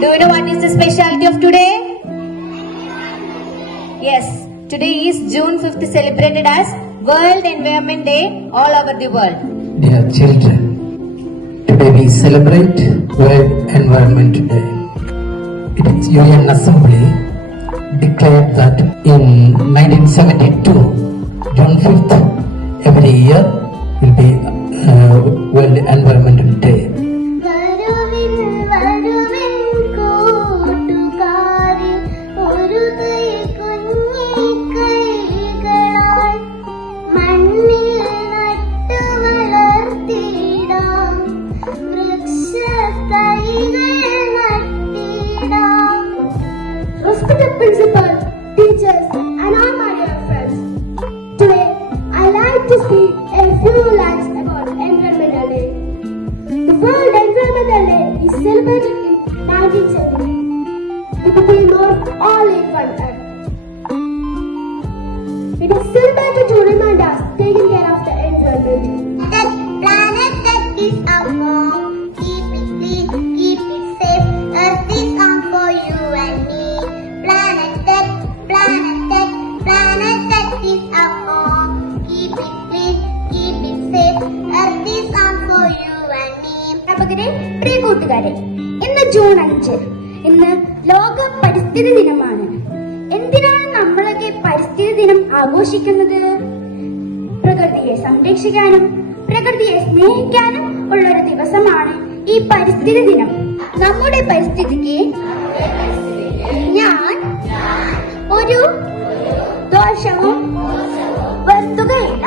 Do you know what is the specialty of today? Yes, today is June 5th, celebrated as World Environment Day all over the world. Dear children, today we celebrate World Environment Day. It is UN Assembly declared that in 1972, June 5th, every year will be World Environmental Day. Respected principal, teachers, and all my dear friends. Today, I like to speak a few lines about Environmental Day. The World Environmental Day is celebrated in 1970. It will be known all in one earth. It is celebrated to remind us taking care of the environment. That planet that is our home. Keep it clean, keep it safe. Earth is home for you and me. Planet that is our home. Keep it clean, keep it safe. Earth is home for you and me. അപകരെ പ്രിയ കൂട്ടുകാരെ, ഇന്ന് June 5, ഇന്ന് ലോക പരിസ്ഥിതി ദിനമാണ്. എന്തിനാണ് നമ്മളൊക്കെ പരിസ്ഥിതി ദിനം ആഘോഷിക്കുന്നത്? പ്രകൃതിയെ സംരക്ഷിക്കാനും പ്രകൃതിയെ സ്നേഹിക്കാനും ഉള്ളൊരു ദിവസമാണ് ഈ പരിസ്ഥിതി ദിനം. നമ്മുടെ പരിസ്ഥിതിക്ക് ഞാൻ ഒരു ദോഷവും വരുത്തുകയില്ല.